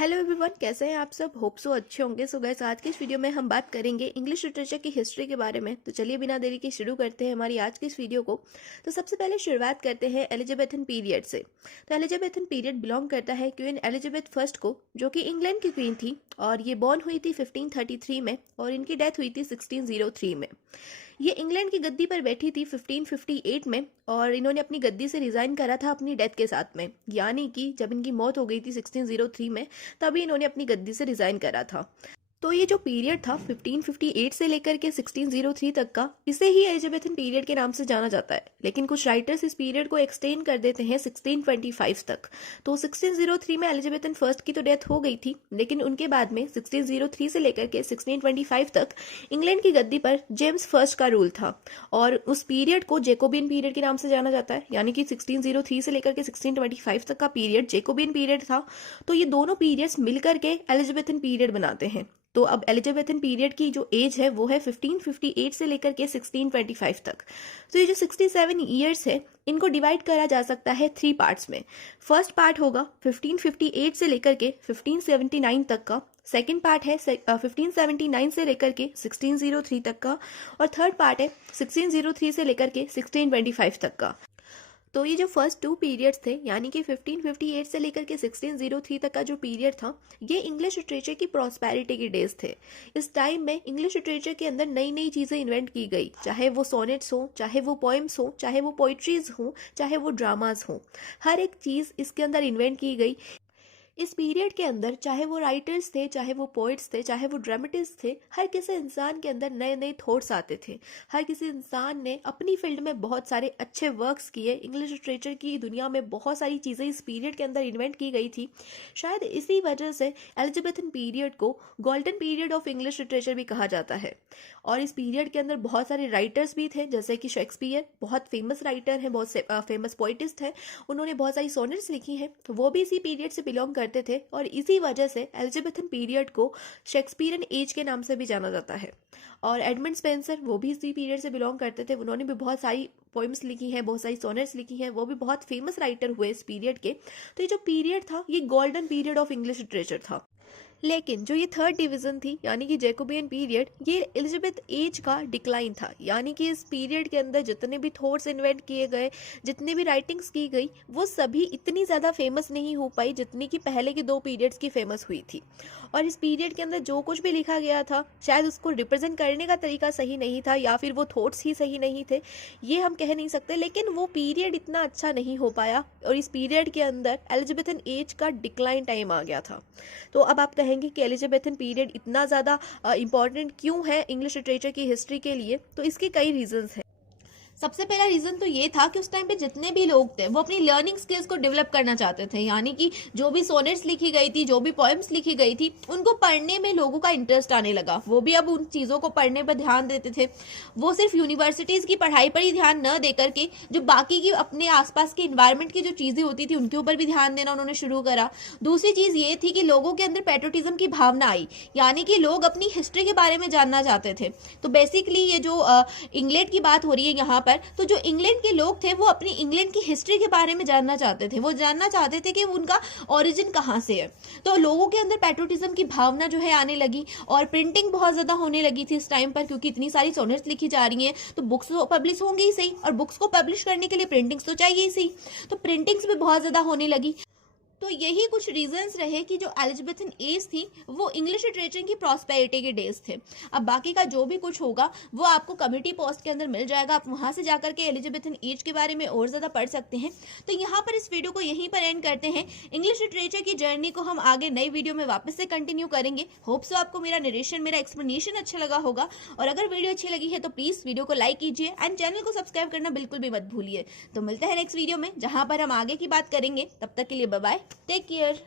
Hello everyone, कैसे हैं आप सब। होप सो अच्छे होंगे। सो गाइस, आज के इस वीडियो में हम बात करेंगे इंग्लिश लिटरेचर की हिस्ट्री के बारे में। तो चलिए बिना देरी के शुरू करते हैं हमारी आज की इस वीडियो को। तो सबसे पहले शुरुआत करते हैं एलिजाबेथन पीरियड से। तो एलिजाबेथन पीरियड बिलोंग करता है क्वीन एलिजाबेथ फर्स्ट को, जो कि इंग्लैंड की क्वीन थी और ये बॉर्न हुई थी 1533 में और इनकी डेथ हुई थी 1603 में। ये इंग्लैंड की गद्दी पर बैठी थी 1558 में और इन्होंने अपनी गद्दी से रिजाइन करा था अपनी डेथ के साथ में, यानी कि जब इनकी मौत हो गई थी 1603 में, तभी इन्होंने अपनी गद्दी से रिजाइन करा था। तो ये जो पीरियड था 1558 से लेकर के 1603 तक का, इसे ही एलिजाबेथन पीरियड के नाम से जाना जाता है। लेकिन कुछ राइटर्स इस पीरियड को एक्सटेंड कर देते हैं 1625 तक। तो 1603 में एलिजाबेथन फर्स्ट की तो डेथ हो गई थी, लेकिन उनके बाद में 1603 से लेकर के 1625 तक इंग्लैंड की गद्दी पर जेम्स फर्स्ट का रूल था और उस पीरियड को जेकोबियन पीरियड के नाम से जाना जाता है। यानी कि 1603 से लेकर के 1625 तक का पीरियड जेकोबियन पीरियड था। तो ये दोनों पीरियड्स मिलकर के एलिजाबेथन पीरियड बनाते हैं। तो अब एलिजाबेथन पीरियड की जो एज है वो है 1558 से लेकर के 1625 तक। तो ये जो 67 ईयर्स है, इनको डिवाइड करा जा सकता है 3 पार्ट्स में। फर्स्ट पार्ट होगा 1558 से लेकर के 1579 तक का, सेकेंड पार्ट है 1579 से लेकर के 1603 तक का, और थर्ड पार्ट है 1603 से लेकर के 1625 तक का। तो ये जो फर्स्ट 2 पीरियड्स थे, यानी कि 1558 से लेकर के 1603 तक का जो पीरियड था, ये इंग्लिश लिटरेचर की प्रॉस्पेरिटी के डेज थे। इस टाइम में इंग्लिश लिटरेचर के अंदर नई नई चीज़ें इन्वेंट की गई, चाहे वो सोनेट्स हो, चाहे वो पोएम्स हो, चाहे वो पोइट्रीज हो, चाहे वो ड्रामाज हो, हर एक चीज़ इसके अंदर इन्वेंट की गई। इस पीरियड के अंदर चाहे वो राइटर्स थे, चाहे वो पोइट्स थे, चाहे वो ड्रामेटिस्ट थे, हर किसी इंसान के अंदर नए नए थॉट्स आते थे। हर किसी इंसान ने अपनी फील्ड में बहुत सारे अच्छे वर्क्स किए। इंग्लिश लिटरेचर की दुनिया में बहुत सारी चीज़ें इस पीरियड के अंदर इन्वेंट की गई थी। शायद इसी वजह से एलिजाबेथन पीरियड को golden period of English literature भी कहा जाता है। और इस पीरियड के अंदर बहुत सारे राइटर्स भी थे, जैसे कि शेक्सपियर बहुत फेमस राइटर हैं, बहुत से फेमस पोइटिस्ट हैं। उन्होंने बहुत सारी सोनेट्स लिखी हैं, तो वो भी इसी पीरियड से बिलोंग करते थे। और इसी वजह से एलिजाबेथन पीरियड को शेक्सपियरन एज के नाम से भी जाना जाता है। और एडमंड स्पेंसर, वो भी इसी पीरियड से बिलोंग करते थे। उन्होंने भी बहुत सारी पोइम्स लिखी हैं, बहुत सारी सोनेट्स लिखी हैं, वो भी बहुत फेमस राइटर हुए इस पीरियड के। तो ये जो पीरियड था, ये golden period of English literature था। लेकिन जो ये थर्ड डिवीजन थी, यानी कि जैकोबियन पीरियड, ये एलिजाबेथ एज का डिक्लाइन था। यानी कि इस पीरियड के अंदर जितने भी थॉट्स इन्वेंट किए गए, जितनी भी राइटिंग्स की गई, वो सभी इतनी ज़्यादा फेमस नहीं हो पाई जितनी कि पहले की 2 पीरियड्स की फेमस हुई थी। और इस पीरियड के अंदर जो कुछ भी लिखा गया था, शायद उसको रिप्रेजेंट करने का तरीका सही नहीं था या फिर वो थॉट्स ही सही नहीं थे, ये हम कह नहीं सकते। लेकिन वो पीरियड इतना अच्छा नहीं हो पाया और इस पीरियड के अंदर एलिजाबेथन एज का डिक्लाइन टाइम आ गया था। तो अब आप कहेंगे कि एलिजाबेथन पीरियड इतना ज़्यादा इंपॉर्टेंट क्यों है इंग्लिश लिटरेचर की हिस्ट्री के लिए। तो इसके कई रीजंस हैं। सबसे पहला रीजन तो ये था कि उस टाइम पे जितने भी लोग थे वो अपनी लर्निंग स्किल्स को डेवलप करना चाहते थे। यानी कि जो भी सोनेट्स लिखी गई थी, जो भी पोएम्स लिखी गई थी, उनको पढ़ने में लोगों का इंटरेस्ट आने लगा। वो भी अब उन चीज़ों को पढ़ने पर ध्यान देते थे। वो सिर्फ यूनिवर्सिटीज़ की पढ़ाई पर ही ध्यान न दे करके जो बाकी की अपने आसपास की इन्वायरमेंट की जो चीज़ें होती थी उनके ऊपर भी ध्यान देना उन्होंने शुरू करा। दूसरी चीज़ ये थी कि लोगों के अंदर पैट्रियोटिज्म की भावना आई, यानी कि लोग अपनी हिस्ट्री के बारे में जानना चाहते थे। तो बेसिकली ये जो इंग्लैंड की बात हो रही है यहाँ पर, तो जो इंग्लैंड के लोग थे वो अपनी इंग्लैंड की हिस्ट्री के बारे में जानना चाहते थे। वो जानना चाहते थे कि उनका ओरिजिन कहाँ से है। तो लोगों के अंदर पैट्रियोटिज्म की भावना जो है आने लगी और प्रिंटिंग बहुत ज़्यादा होने लगी थी इस टाइम पर, क्योंकि इतनी सारी सोनेट्स लिखी जा रही हैं तो बुक्स तो पब्लिश होंगी ही सही, और बुक्स को पब्लिश करने के लिए प्रिंटिंग्स तो चाहिए ही सही। तो प्रिंटिंग्स भी बहुत ज़्यादा होने लगी। तो यही कुछ रीजंस रहे कि जो एलिजाबेथन एज थी वो इंग्लिश लिटरेचर की प्रॉस्पेरिटी के डेज थे। अब बाकी का जो भी कुछ होगा वो आपको कम्युनिटी पोस्ट के अंदर मिल जाएगा, आप वहां से जाकर के एलिजाबेथन एज के बारे में और ज़्यादा पढ़ सकते हैं। तो यहाँ पर इस वीडियो को यहीं पर एंड करते हैं। इंग्लिश लिटरेचर की जर्नी को हम आगे नई वीडियो में वापस से कंटिन्यू करेंगे। होप सो आपको मेरा नरेशन, मेरा एक्सप्लेनेशन अच्छा लगा होगा। और अगर वीडियो अच्छी लगी है तो प्लीज़ वीडियो को लाइक कीजिए एंड चैनल को सब्सक्राइब करना बिल्कुल भी मत भूलिए। तो मिलते हैं नेक्स्ट वीडियो में, जहाँ पर हम आगे की बात करेंगे। तब तक के लिए बाय बाय, टेक केयर।